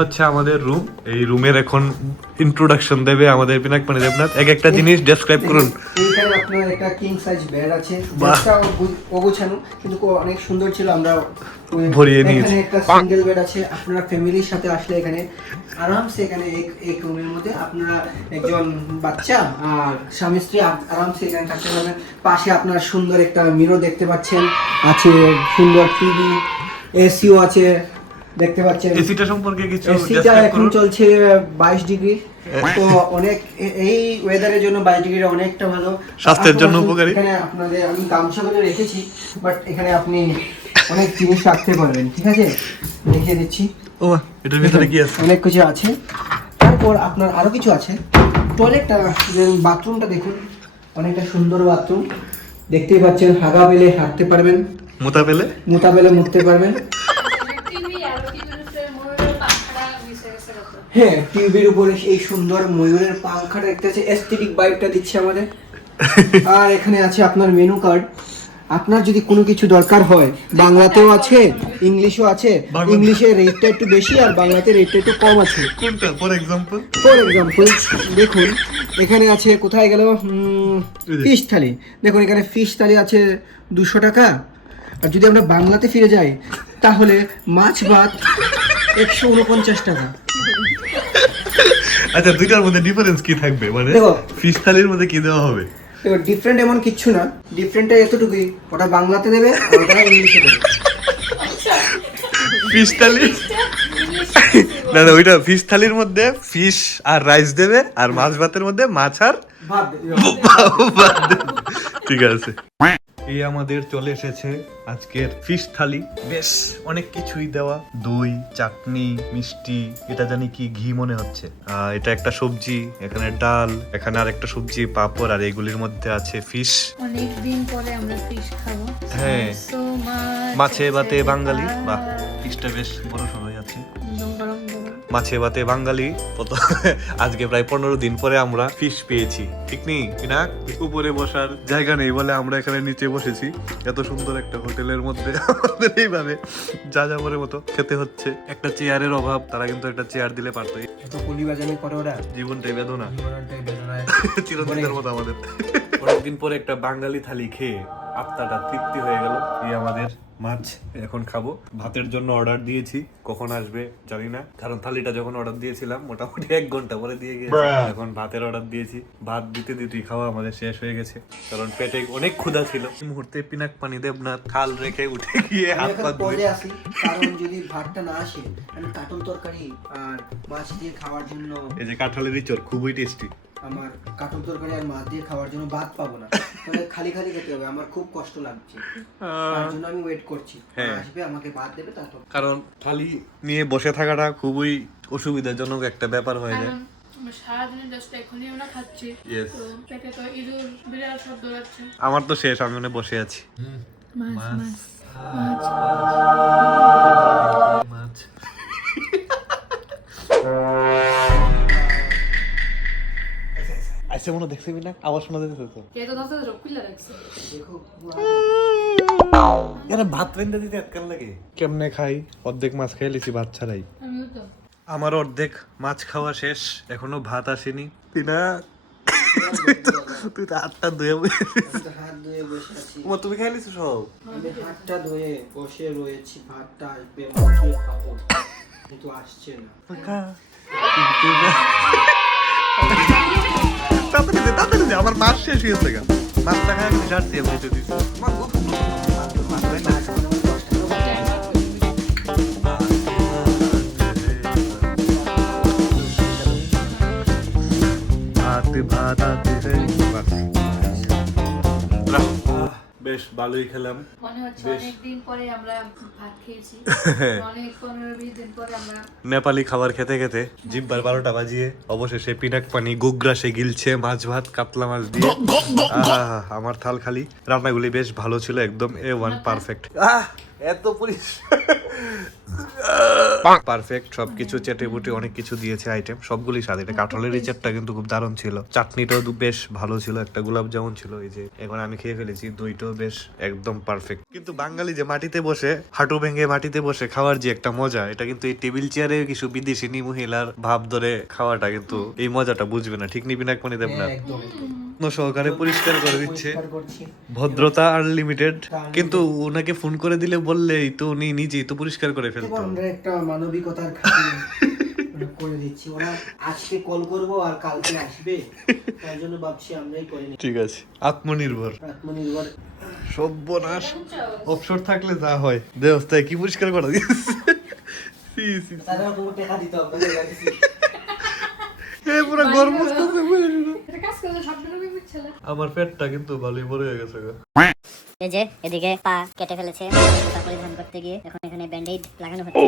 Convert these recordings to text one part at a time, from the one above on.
হচ্ছে আমাদের রুম। এই রুমের এখন ইন্ট্রোডাকশন দেবে আমাদের পিনাকপানি দেবনাথ। এক একটা জিনিস ডেসক্রাইব করুন। এইখানে আপনার একটা কিং সাইজ বেড আছে, বেডটা অগোছানো কিন্তু অনেক সুন্দর ছিল, আমরা ভরিয়ে নিয়েছি। এখানে একটা সিঙ্গেল বেড আছে, আপনারা ফ্যামিলির সাথে আসলে এখানে আরামসে এখানে এক রুমের মধ্যে আপনারা একজন বাচ্চা আর স্বামী স্ত্রী আরামসে এখানে থাকতে পারবেন। পাশে আপনার সুন্দর একটা মিরর দেখতে পাচ্ছেন, আছে সুন্দর টিভি, এসিও আছে দেখতে পাচ্ছেন। এসিটা সম্পর্কে কিছু এসিটা ডেসক্রাইব এখন করুন। চলছে 22 ডিগ্রি, তো অনেক এই ওয়েদারের জন্য 22 ডিগ্রি অনেকটা ভালো, স্বাস্থ্যের জন্য উপকারী। এখানে আপনাদের আমি গামছাগুলো রেখেছি, বাট এখানে আপনি অনেক জিনিস রাখতে পারবেন। ঠিক আছে, দেখিয়ে দিচ্ছি। ও এটার ভিতরে কি আছে? অনেক কিছু আছে। তারপর আপনার আরো কিছু আছে। টয়লেটটা, বাথরুমটা দেখুন, অনেকটা সুন্দর বাথরুম দেখতেই পাচ্ছেন। হাগা পেলে হাঁটতে পারবেন, মোতা পেলে মোতা পেলে মুততে পারবেন। হ্যাঁ, টিউবের উপরে এই সুন্দর ময়ূরের পাংখাটা দেখতে আছে, এস্থেটিক ভাইবটা দিচ্ছে আমাদের। আর এখানে আছে আপনার মেনু কার্ড। আপনার যদি কোনো কিছু দরকার হয়, বাংলাতেও আছে, ইংলিশও আছে। ইংলিশের রেটটা একটু বেশি আর বাংলাতে রেটটা একটু কম আছে। কোনটা ফর এক্সাম্পল? ফর এক্সাম্পল দেখুন, এখানে আছে, কোথায় গেল, ফিশ থালি। দেখুন এখানে ফিশ থালি আছে 200 টাকা। আর যদি আমরা বাংলাতে ফিরে যাই তাহলে মাছ ভাত 149 টাকা। আচ্ছা, দুইটার মধ্যে ডিফারেন্স কি থাকবে? মানে দেখো, ফিশ থালির মধ্যে কি দেওয়া হবে? এবার ডিফারেন্ট এমন কিচ্ছু না, ডিফারেন্টটা এতটুকুই, ওটা বাংলাতে দেবে আর ওটা ইংলিশে দেবে। ফিশ থালি না না, ওইটা ফিশ থালির মধ্যে ফিশ আর রাইস দেবে, আর মাছ ভাতের মধ্যে মাছ আর ভাত দেবে। ভাত দেবে। ঠিক আছে, এই আমাদের চলে এসেছে আজকের ফিশ থালি। বেশ অনেক কিছুই দেওয়া, দই, চাটনি, মিষ্টি, এটা জানি কি ঘি মনে হচ্ছে। এটা একটা সবজি, এখানে ডাল, এখানে আর একটা সবজি, পাঁপড়, আর এগুলির মধ্যে আছে ফিশ। অনেক দিন পরে আমরা ফিশ খাবো। হ্যাঁ, So much মাছে ভাতে বাঙালি। বাহ, ফিশটা বেশ বড় সড়ো আছে। একদম গরম গরম। মাছে ভাতে বাঙালি। আজকে প্রায় 15 দিন পরে আমরা ফিশ পেয়েছি। ঠিক নেই না, উপরে বসার জায়গা নেই বলে আমরা এখানে নিচে বসেছি। এত সুন্দর একটা হোটেলের মধ্যে আমাদের এইভাবে যা যাবরের মতো খেতে হচ্ছে। একটা চেয়ারের অভাব, তারা কিন্তু একটা চেয়ার দিলে পারতো। এত কুলি বাজানি করে ওরা, জীবনটাই বেদনা, জীবনটাই বেদনায়। চিরদিনের মতো আমাদের। অনেকদিন পরে একটা বাঙালি থালি খেয়ে আত্মাটা তৃপ্তি হয়ে গেল। এই আমাদের মাছ এখন খাবো। ভাতের জন্য অর্ডার দিয়েছি, কখন আসবে জানি না, কারণ থালিটা যখন অর্ডার দিয়েছিলাম মোটামুটি 1 ঘন্টা পরে দিয়ে গিয়েছে। এখন ভাতের অর্ডার দিয়েছি, ভাত দিতে দিতেই খাওয়া আমাদের শেষ হয়ে গেছে, কারণ পেটে অনেক ক্ষুধা ছিল। এই মুহূর্তে পিনাকপানি দেবনাথ থাল রেখে উঠে গিয়ে আমি হাত এখন পা ধুয়ে পদে আসি, কারণ যদি ভাতটা না আসে আমি কাটল তরকারি আর মাছ দিয়ে খাওয়ার জন্য, এই যে কাঁঠালের ইঁচড় খুবই টেস্টি। আমার কাটল তরকারি আর মাছ দিয়ে খাওয়ার জন্য ভাত পাবো না, তাহলে খালি খালি খেতে হবে। আমার খুব কষ্ট লাগছে, তার জন্য আমি ওয়েট করছি। হ্যাঁ। আসবে, আমাকে ভাত দেবে, তারপর। কারণ থালি নিয়ে বসে থাকাটা খুবই অসুবিধাজনক একটা ব্যাপার হয়ে যায়। কারণ আমরা সারাদিনে জাস্ট এখনই আমরা খাচ্ছি, Yes. তো পেটে তো ইঁদুর বিড়াল সব দৌড়াচ্ছে। আমার তো শেষ, আমি মনে বসে আছি। মাছ মাছ মাছ। মাছ আইসে মনে দেখছি না, আবার শোনা যেতেছে তো। কে তো দাঁতে রকুইলা রাখছে। দেখো, আরে ভাত রেন্দে দিতে আটকান লাগে। কেমনে খাই? অর্ধেক মাছ খেয়ে লিছি ভাত ছাড়াই। আমিও তো। আমার অর্ধেক মাছ খাওয়া শেষ, এখনো ভাত আসেনি। পিনা তুই তো হাতটা ধুয়ে আমি তো হাত ধুয়ে বসে আছি। তুমি খাই লিছো সব? আমি হাতটা ধুয়ে বসে রয়েছি, ভাতটা আসবে, মাখিয়ে খাবো, কিন্তু আসছে না। তাড়াতাড়ি দে, তাড়াতাড়ি দে, আমার মাছ শেষ হয়েছে গা। মাছটা খাই আমি ঝাড়ছি, আমি দিতে দিচ্ছি। মাছ খাই না। ভাত আতে বেশ ভালোই খেলাম। মনে হচ্ছে বেশ। অনেক দিন পরে আমরা ভাত খেয়েছি, অনেক 15-20 দিন পরে আমরা। নেপালি খাবার খেতে খেতে জিব্বার 12টা বাজিয়ে অবশেষে পিনাকপানি গুগ্রাসে গিলছে মাছ ভাত কাতলা মাছ দিয়ে। আমার থাল খালি। রান্নাগুলি বেশ ভালো ছিল, একদম A1 পারফেক্ট। এত পারফেক্ট সবকিছু চেটেপুটে অনেক কিছু দিয়েছে আইটেম, সবগুলি স্বাদ। এটা কাঁঠালের রিচেটটা কিন্তু খুব দারুণ ছিল, চাটনিটাও বেশ ভালো ছিল, একটা গোলাপ জামুন ছিল, এই যে এখন আমি খেয়ে ফেলেছি, দইটাও বেশ একদম পারফেক্ট। কিন্তু বাঙালি যে মাটিতে বসে হাঁটু ভেঙে মাটিতে বসে খাওয়ার যে একটা মজা, এটা কিন্তু এই টেবিল চেয়ারে কিছু বিদেশিনী মহিলার ভাব ধরে খাওয়াটা কিন্তু এই মজাটা বুঝবে না, ঠিক নিবি না কোনি দেবনাথ? সহকারে পরিষ্কার করে দিচ্ছে, ভদ্রতা আনলিমিটেড। কিন্তু ওনাকে ফোন করে দিলে বললেই তো উনি নিজেই তো পরিষ্কার করে ফেলতো। আমরা একটা মানবিকতার খাতিরে করে দিচ্ছি, ওরা আজকে কল করব আর কালকে আসবে, তার জন্য ভাবছি আমরাই করে নিই। ঠিক আছে, আত্মনির্ভর। আত্মনির্ভর। সর্বনাশ, অবসর থাকলে যা হয় দেবস্থায় কি পরিষ্কার করা দিয়েছে। তারা কোনো টাকা দিতে হবে না, গাইছি। এই পুরো গরম হচ্ছে বলে এটা কাজ করলে সবগুলো বিবেক ছেলে। আমার পেটটা কিন্তু ভালোই বড় হয়ে গেছে গো। এই যে এদিকে পা কেটে ফেলেছে জুতা পরিধান করতে গিয়ে, এখন এখানে ব্যান্ডেজ লাগানো হচ্ছে।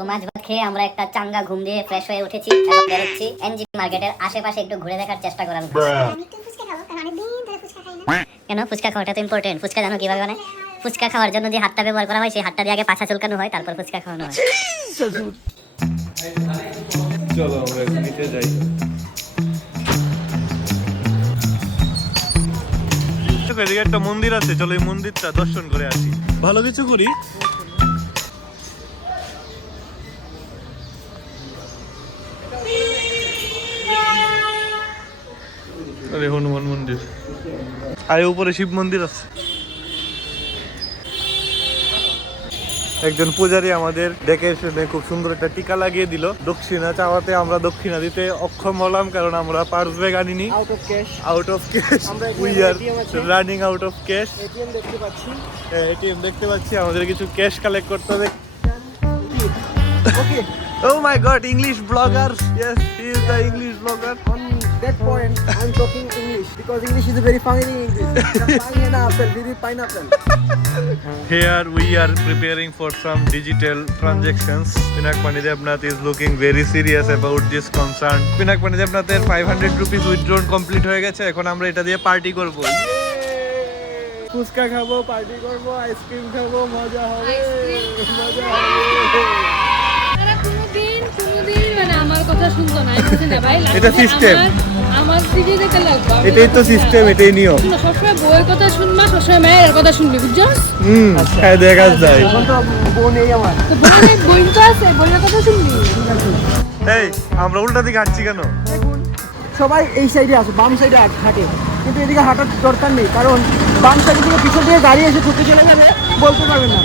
তো মাছ ভাত খেয়ে আমরা একটা চাঙ্গা ঘুম দিয়ে ফ্রেশ হয়ে উঠেছি, এখন বেরোচ্ছি এনজিপি মার্কেটের আশেপাশে একটু ঘুরে দেখার চেষ্টা করার। কেন ফুচকা খাওয়াটা তো ইম্পর্টেন্ট। ফুচকা জানো কিভাবে মানে? ফুচকা খাওয়ার জন্য যে হাতটা ব্যবহার করা হয়, সেই হাতটা দিয়ে আগে পাছা চুলকানো হয়, তারপর ফুচকা খাওয়ানো হয়। চলো আমরা এখন নিচে যাই। এদিকে একটা মন্দির আছে, চলো এই মন্দিরটা দর্শন করে আসি, ভালো কিছু করি। আরে হনুমান মন্দির, আর উপরে শিব মন্দির আছে। একজন পূজারী আমাদের ডেকে শুনে খুব সুন্দর একটা টিকা লাগিয়ে দিল। দক্ষিণা চাওয়াতে আমরা দক্ষিণা দিতে অক্ষম হলাম, কারণ আমরা পার্স ব্যাগ আনিনি। Out of cash we are running out of cash. ATM দেখতে পাচ্ছি, আমাদের কিছু ক্যাশ কালেক্ট করতে হবে। Oh my god, English blogger. Yes, he is the English blogger. On that point, I'm talking English because English is a very funny English. Pineapple, very pineapple. Here we are preparing for some digital transactions. Pinak Panidebnath is looking very serious about this concern. Pinak Panidebnath এর 500 rupees withdrawn complete হয়ে গেছে, এখন আমরা এটা দিয়ে party করব। ফুচকা খাবো, party করব, আইসক্রিম খাবো, মজা হবে, মজা হবে। তারা কোনোদিন মানে আমার কথা শুনতো না, আমি বুঝি না ভাই। এটা system. আমার দিকে দেখে লাগবে। এটাই তো সিস্টেম, এটাই নিয়ম। সবসময় বউয়ের কথা শুনবা, সবসময় মায়ের কথা শুনবি, বুঝছো? হ্যাঁ, দেখা যায়। এখন তো বোন এই আমার। তো বোন তো আছে, বোনের কথা শুনবি। এই আমরা উল্টা দিকে হাঁটছি কেন? দেখুন, সবাই এই সাইডে আছে, বাম সাইডে হাঁটে, কিন্তু এদিকে হাঁটার দরকার নেই, কারণ বাম সাইড থেকে পিছন থেকে গাড়ি এসে ঠুকে চলে যাবে, বলতে পারবেন না।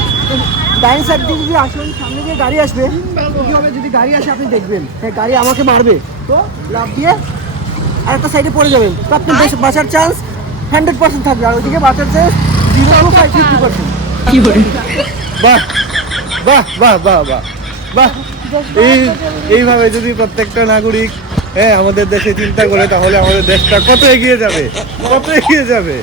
ডাইন সাইড দিয়ে যদি আসেন, সামনে দিয়ে গাড়ি আসবে, কি হবে? যদি গাড়ি আসে আপনি দেখবেন, হ্যাঁ গাড়ি আমাকে মারবে, তো লাফ দিয়ে আরেকটা সাইডে পড়ে যাবেন, তো আপনি বাঁচার চান্স 100% থাকবে, আর ওইদিকে বাঁচার চান্স 0 to 50%। কি বলি? বাহ বাহ বাহ বাহ বাহ বাহ। এইভাবে যদি প্রত্যেকটা নাগরিক আমাদের দেশে চিন্তা করে, তাহলে আমাদের দেশটা কত এগিয়ে যাবে, কত এগিয়ে যাবে।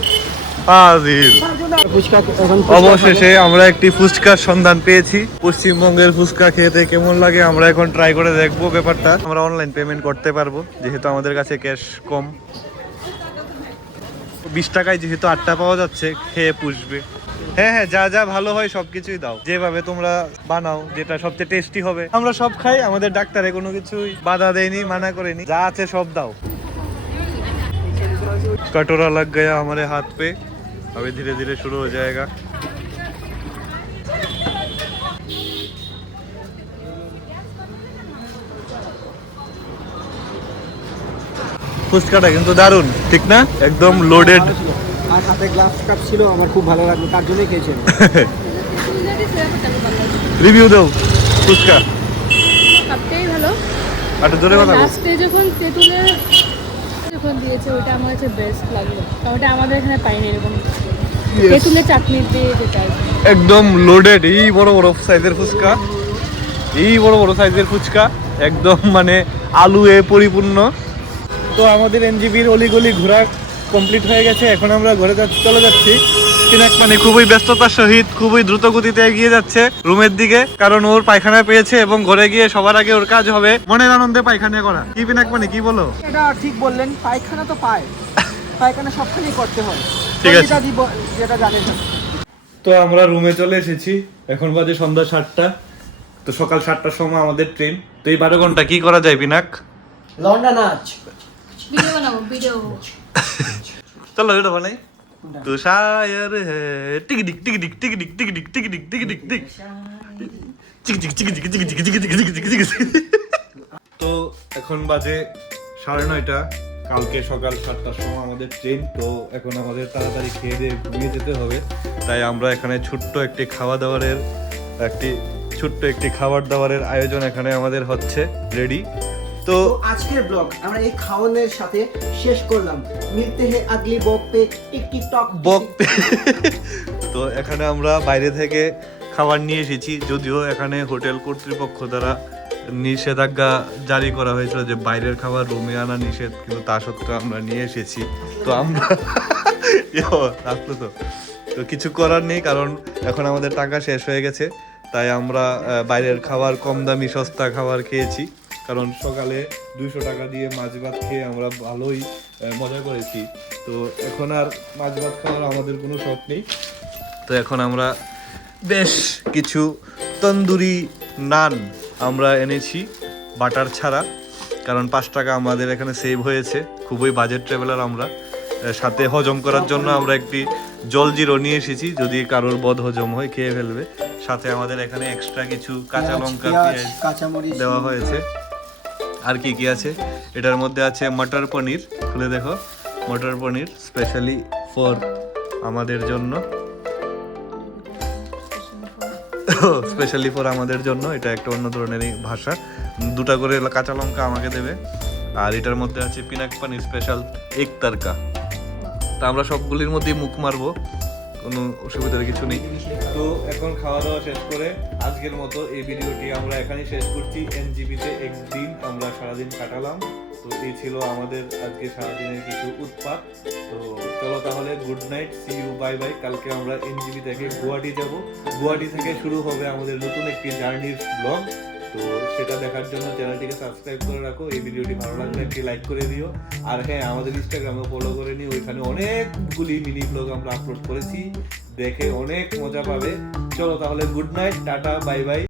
অবশেষে আমরা একটি ফুচকার সন্ধান পেয়েছি। পশ্চিমবঙ্গের ফুচকা খেতে কেমন লাগে আমরা এখন ট্রাই করে দেখবো ব্যাপারটা। আমরা অনলাইন পেমেন্ট করতে পারবো, যেহেতু আমাদের কাছে ক্যাশ কম। 20 টাকায় যেহেতু 8টা পাওয়া যাচ্ছে, খেয়ে পুষবে। হ্যাঁ হ্যাঁ, যা যা ভালো হয় সবকিছুই দাও, যেভাবে তোমরা বানাও, যেটা সবচেয়ে টেস্টি হবে। আমরা সব খাই, আমাদের ডাক্তারে কোনো কিছুই বাধা দেয়নি, মানা করেনি, যা আছে সব দাও। कटोरा लग गया हमारे हाथ पे, अभी धीरे धीरे शुरू हो जाएगा। ফুচকাটা কিন্তু দারুন, ঠিক না? একদম লোডেড। আর সাথে গ্লাস কাপ ছিল, আমার খুব ভালো লাগলো, তার জন্যই খেয়েছেন। রিভিউ দাও ফুচকা। সবটাই ভালো। আচ্ছা, জোরে কথা বল। লাস্টে যখন তেঁতুলের যখন দিয়েছে, ওটা আমার কাছে বেস্ট লাগলো, কারণ ওটা আমাদের এখানে পাইনি এরকম তেঁতুলের চাটনি দিয়ে, যেটা একদম লোডেড। এই বড় বড় সাইজের ফুচকা, এই বড় বড় সাইজের ফুচকা, একদম মানে আলু এ পরিপূর্ণ। তো আমাদের এনজিবির অলিগলি ঘোরা কমপ্লিট হয়ে গেছে, এখন আমরা ঘরে চলে যাচ্ছি। পিনাক মানে খুবই ব্যস্ততার সহিত, খুবই দ্রুত গতিতে এগিয়ে যাচ্ছে রুমের দিকে, কারণ ওর পায়খানা পেয়েছে এবং ঘরে গিয়ে সবার আগে ওর কাজ হবে মনের আনন্দে পায়খানা করা। কি পিনাক মানে কি বলো? এটা ঠিক বললেন, পায়খানা তো পায়, পায়খানা সবখানেই করতে হয়। ঠিক আছে, যেটা জানেন না। তো আমরা রুমে চলে এসেছি, এখন বাজে সন্ধ্যা 7টা। তো সকাল 7টার সময় আমাদের ট্রেন। তো এই 12 ঘন্টা কি করা যায় বিনাক? লন্ডা নাচ। ভিডিও বানাবো, ভিডিও। চলো এটা বানাই। তো শায়র হ্যায় টিক টিক টিক টিক টিক টিক টিক টিক টিক টিক টিক টিক টিক চিক চিক চিক চিক চিক চিক চিক চিক চিক চিক। তো এখন বাজে 9:30। কালকে সকাল 7টার সময় আমাদের ট্রেন। তো এখন আমাদের তাড়াতাড়ি খেয়ে দিয়ে ঘুমিয়ে যেতে হবে। তাই আমরা এখানে ছোট্ট একটি খাওয়া দাওয়ারের আয়োজন এখানে আমাদের হচ্ছে রেডি। তো তো আজকের ব্লগ আমরা এই খাওয়ানোর সাথে শেষ করলাম। মিলতে হে আগলি বক পে টিকটক তো এখানে আমরা বাইরে থেকে খাবার নিয়ে এসেছি, যদিও এখানে হোটেল কর্তৃপক্ষ দ্বারা নিষেধাজ্ঞা জারি করা হয়েছিল যে বাইরের খাবার রুমে আনা নিষেধ, কিন্তু তা সত্ত্বেও আমরা নিয়ে এসেছি। তো আমরা আসলো তো কিছু করার নেই, কারণ এখন আমাদের টাকা শেষ হয়ে গেছে। তাই আমরা বাইরের খাবার, কম দামি সস্তা খাবার খেয়েছি, কারণ সকালে 200 টাকা দিয়ে মাছ ভাত খেয়ে আমরা ভালোই মজা করেছি। তো এখন আর মাছ ভাত খাওয়ার আমাদের কোনো শখ নেই। তো এখন আমরা বেশ কিছু তন্দুরি নান আমরা এনেছি বাটার ছাড়া, কারণ 5 টাকা আমাদের এখানে সেভ হয়েছে। খুবই বাজেট ট্রাভেলার আমরা। সাথে হজম করার জন্য আমরা একটি জল জিরো নিয়ে এসেছি, যদি কারোর বদ হজম হয় খেয়ে ফেলবে। সাথে আমাদের এখানে এক্সট্রা কিছু কাঁচা লঙ্কা, পেঁয়াজ কাঁচামরিচ দেওয়া হয়েছে। আর কি কি আছে এটার মধ্যে? আছে মটর পনির, খুলে দেখো, মটর পনির স্পেশালি ফর আমাদের জন্য, স্পেশালি ফর আমাদের জন্য। এটা একটা অন্য ধরনেরই ভাষা। 2টা করে কাঁচা লঙ্কা আমাকে দেবে। আর এটার মধ্যে আছে পিনাক পানির স্পেশাল এক তারকা। তা আমরা সবগুলির মধ্যেই মুখ মারবো, কোনো অসুবিধার কিছু নেই। তো এখন খাওয়া দাওয়া শেষ করে আজকের মতো এই ভিডিওটি আমরা এখানেই শেষ করছি। এনজিপিতে একদিন আমরা সারাদিন কাটালাম। তো এই ছিল আমাদের আজকে সারাদিনের কিছু উৎপাত। তো চলো তাহলে, good night, see you, bye bye. কালকে আমরা এনজিপি থেকে গুয়াহাটি যাব। গুয়াহাটি থেকে শুরু হবে আমাদের নতুন একটি জার্নির ব্লগ। তো সেটা দেখার জন্য চ্যানেলটিকে সাবস্ক্রাইব করে রাখো। এই ভিডিওটি ভালো লাগলে একটি লাইক করে দিও। আর হ্যাঁ, আমাদের ইনস্টাগ্রামে ফলো করে নিও, ওইখানে অনেকগুলি মিনি ব্লগ আমরা আপলোড করেছি, দেখে অনেক মজা পাবে। চলো তাহলে, good night, tata, bye bye.